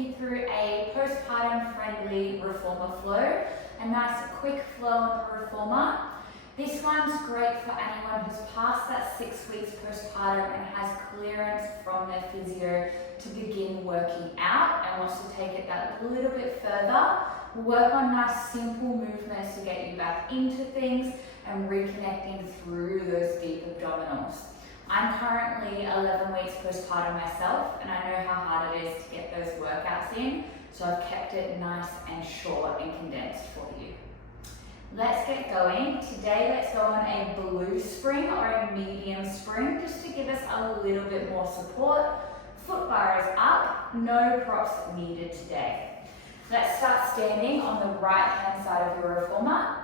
you through a postpartum friendly reformer flow, a nice quick flow on the reformer. This one's great for anyone who's past that 6 weeks postpartum and has clearance from their physio to begin working out and wants to take it that little bit further. Work on nice simple movements to get you back into things and reconnecting through those deep abdominals. I'm currently 11 weeks postpartum myself, and I know how hard it is to get those workouts in, so I've kept it nice and short and condensed for you. Let's get going. Today, let's go on a blue spring or a medium spring, just to give us a little bit more support. Foot bar is up, no props needed today. Let's start standing on the right hand side of your reformer.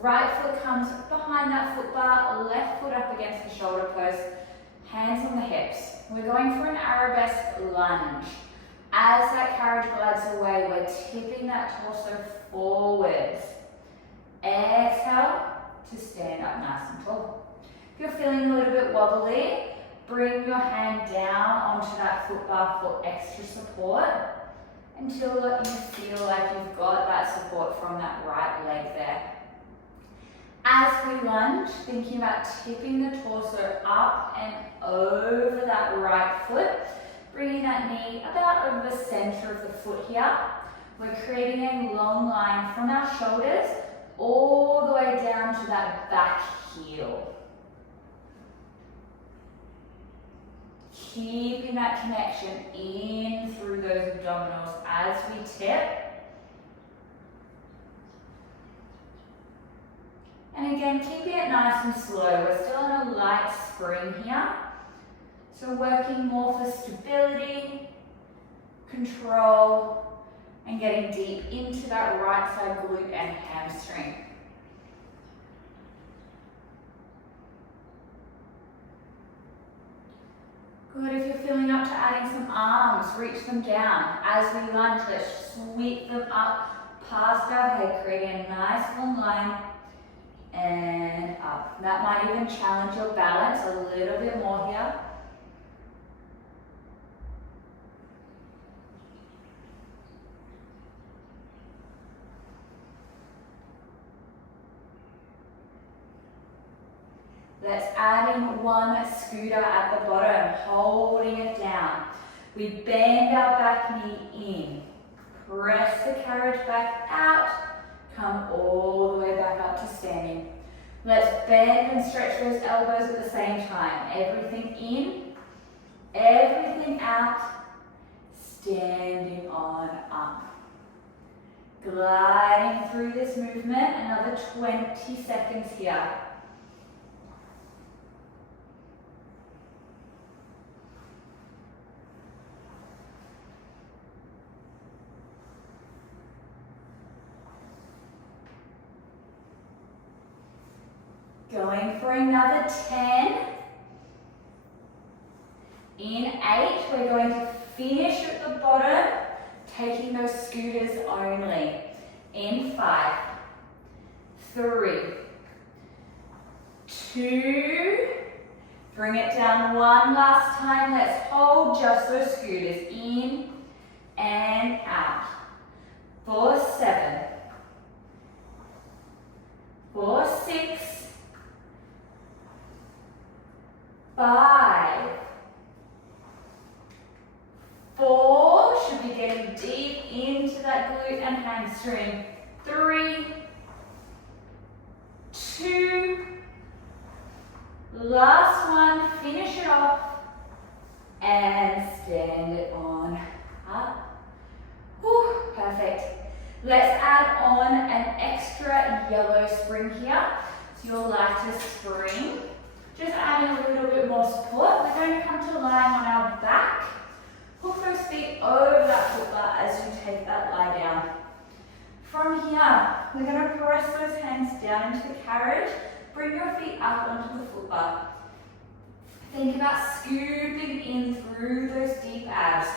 Right foot comes behind that foot bar, left foot up against the shoulder post, hands on the hips. We're going for an arabesque lunge. As that carriage glides away, we're tipping that torso forwards. Exhale to stand up nice and tall. If you're feeling a little bit wobbly, bring your hand down onto that foot bar for extra support until you feel like you've got that support from that right leg there. As we lunge, thinking about tipping the torso up and over that right foot, bringing that knee about over the center of the foot here. We're creating a long line from our shoulders all the way down to that back heel. Keeping that connection in through those abdominals as we tip. And again, keeping it nice and slow. We're still in a light spring here. So working more for stability, control, and getting deep into that right side glute and hamstring. Good, if you're feeling up to adding some arms, reach them down. As we lunge, let's sweep them up past our head, creating a nice long line and up. That might even challenge your balance a little bit more here. Let's add in one scooter at the bottom, holding it down. We bend our back knee in, press the carriage back out, come all the way back up to standing. Let's bend and stretch those elbows at the same time. Everything in, everything out, standing on up. Gliding through this movement, another 20 seconds here. Going for another 10. In 8, we're going to finish at the bottom, taking those scooters only. In 5, 3, 2, bring it down one last time. Let's hold just those scooters in and out. For 7, for 6, 5, 4, should be getting deep into that glute and hamstring. 3, 2, last one, finish it off, and stand it on up. Whew, perfect. Let's add on an extra yellow spring here. So your lightest spring. Just adding a little bit more support. We're going to come to lying on our back. Hook those feet over that foot bar as you take that lie down. From here, we're going to press those hands down into the carriage. Bring your feet up onto the foot bar. Think about scooping in through those deep abs.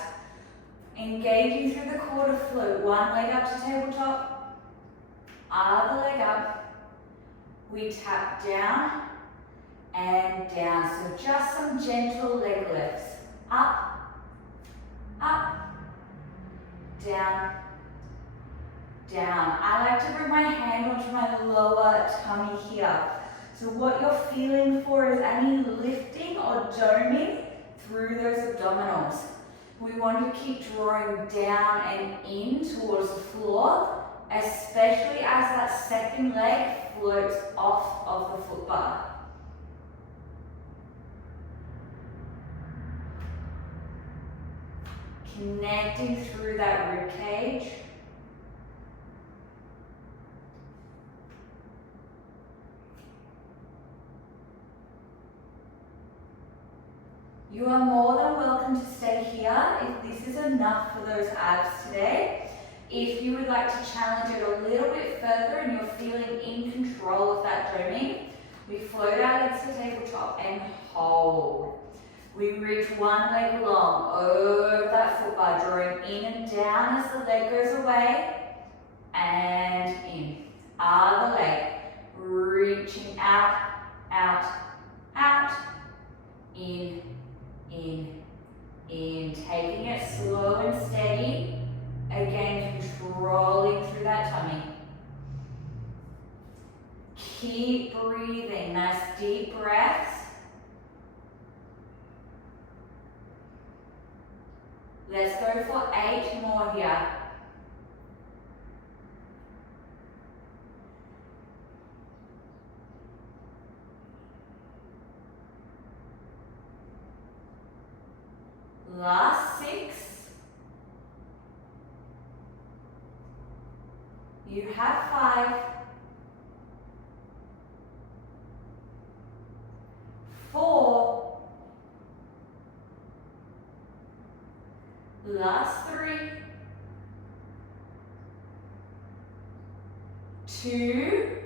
Engaging through the core to float. One leg up to tabletop. Other leg up. We tap down and down. So just some gentle leg lifts. Up, up, down, down. I like to bring my hand onto my lower tummy here. So what you're feeling for is any lifting or doming through those abdominals. We want to keep drawing down and in towards the floor, especially as that second leg floats off of the foot bar. Connecting through that rib cage. You are more than welcome to stay here if this is enough for those abs today. If you would like to challenge it a little bit further and you're feeling in control of that doming, we float out into the tabletop and hold. We reach one leg long over that foot bar, drawing in and down as the leg goes away and in. Other leg, reaching out, out, out, in, taking it slow and steady, again controlling through that tummy. Keep breathing, nice deep breaths. Let's go for 8 more here. Last 6. You have 5. 4. Last 3. 2.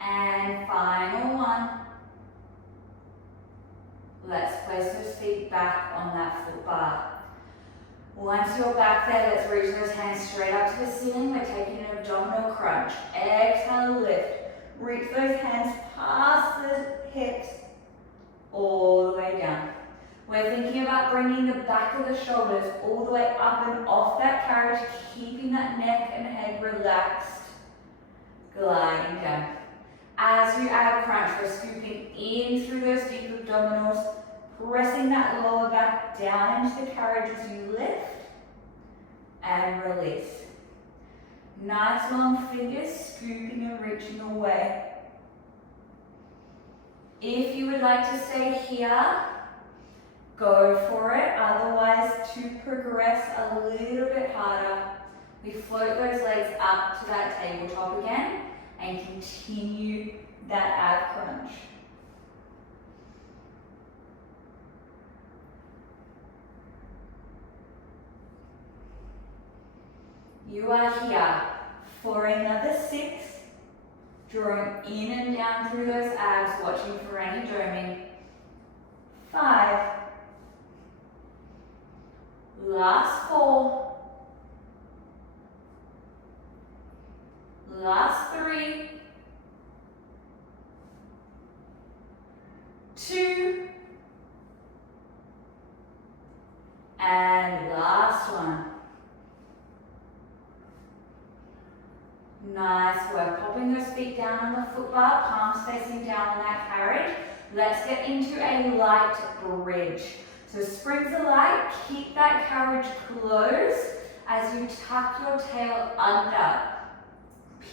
And final 1. Let's place those feet back on that foot bar. Once you're back there, let's reach those hands straight up to the ceiling. We're taking an abdominal crunch. Exhale, lift. Reach those hands past the hips, all the way down. We're thinking about bringing the back of the shoulders all the way up and off that carriage, keeping that neck and head relaxed, gliding down. As you add crunch, we're scooping in through those deep abdominals, pressing that lower back down into the carriage as you lift and release. Nice long fingers scooping and reaching away. If you would like to stay here, go for it. Otherwise, to progress a little bit harder, we float those legs up to that tabletop again and continue that ab crunch. You are here for another 6, drawing in and down through those abs, watching for any doming. 5. Last 4. Last 3. 2. And last 1. Nice work. Popping those feet down on the foot bar, palms facing down on that carriage. Let's get into a light bridge. So springs are light, keep that carriage closed as you tuck your tail under.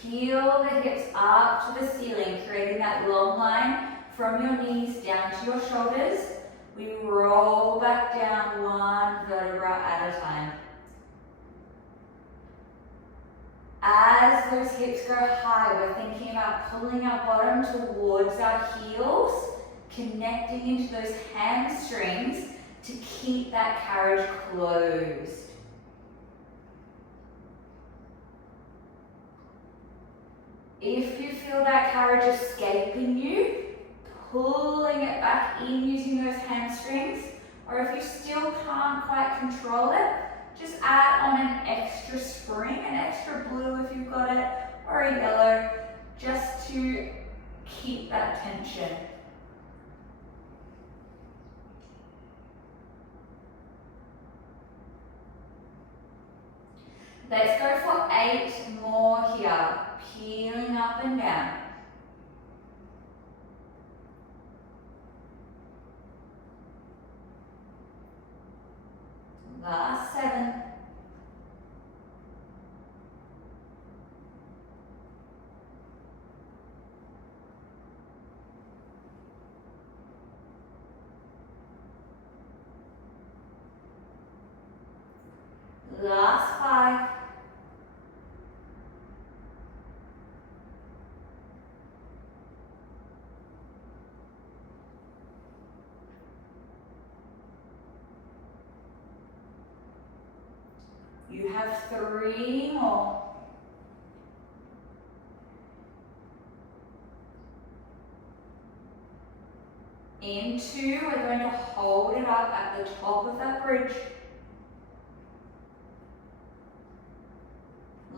Peel the hips up to the ceiling, creating that long line from your knees down to your shoulders. We roll back down one vertebra at a time. As those hips go high, we're thinking about pulling our bottom towards our heels, connecting into those hamstrings to keep that carriage closed. If you feel that carriage escaping you, pulling it back in using those hamstrings, or if you still can't quite control it, just add on an extra spring, an extra blue if you've got it, or a yellow, just to keep that tension. Let's go for 8 more here. Peeling up and down. Last 7. Last 5. You have 3 more. In 2, we're going to hold it up at the top of that bridge.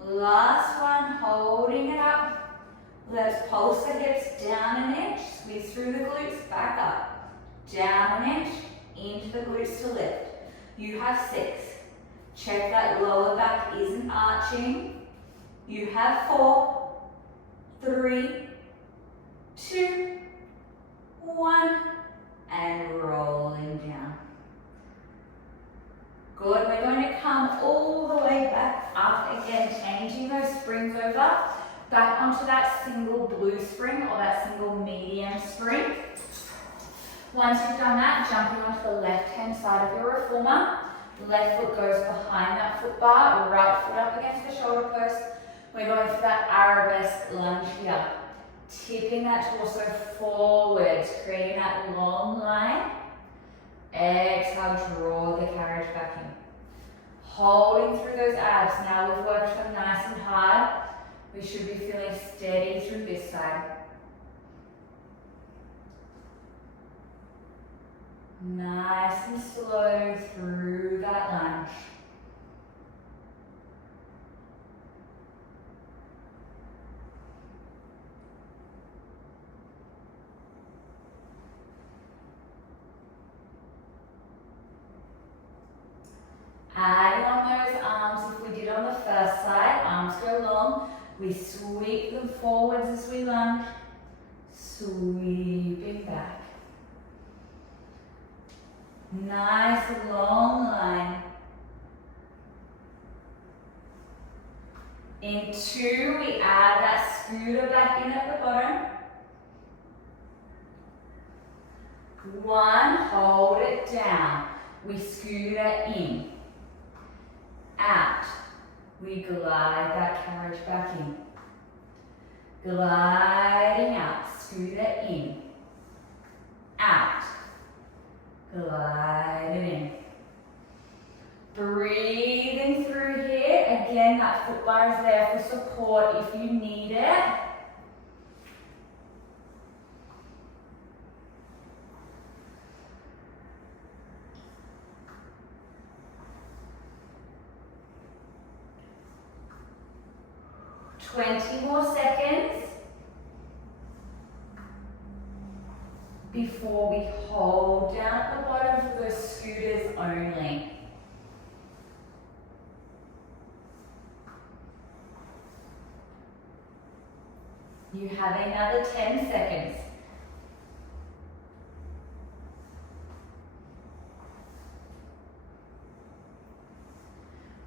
Last one, holding it up. Let's pulse the hips down an inch, squeeze through the glutes, back up. Down an inch, into the glutes to lift. You have 6. Check that lower back isn't arching. You have 4, 3, 2, 1, and rolling down. Good, we're going to come all the way back up again, changing those springs over, back onto that single blue spring or that single medium spring. Once you've done that, jumping onto the left-hand side of your reformer. Left foot goes behind that foot bar, right foot up against the shoulder post. We're going for that arabesque lunge here. Tipping that torso forwards, creating that long line. Exhale, draw the carriage back in. Holding through those abs. Now we've worked them nice and hard. We should be feeling steady through this side. Nice and slow through that lunge. Adding on those arms, if we did on the first side, arms go long. We sweep them forwards as we lunge, sweeping back. Nice long line. In 2, we add that scooter back in at the bottom. 1, hold it down. We scooter in. Out. We glide that carriage back in. Gliding out. Scooter in. Out. Glide it in. Breathing through here. Again, that foot bar is there for support if you need it. Twenty more seconds before we hold down at the bottom for those scooters only. You have another 10 seconds.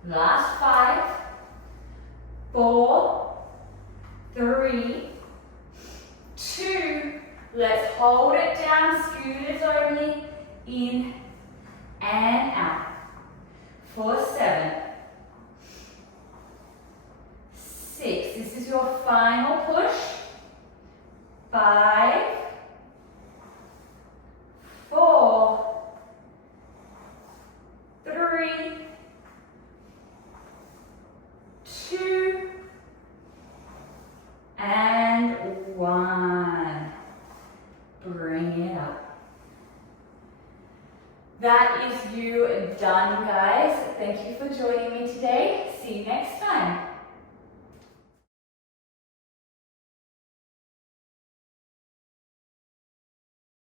Last 5, 4, 3, 2, let's hold it down, scooters only, in and out. For 7, 6, this is your final push. 5, 4, 3, 2, and 1. Bring it up. That is you done, guys. Thank you for joining me today. See you next time.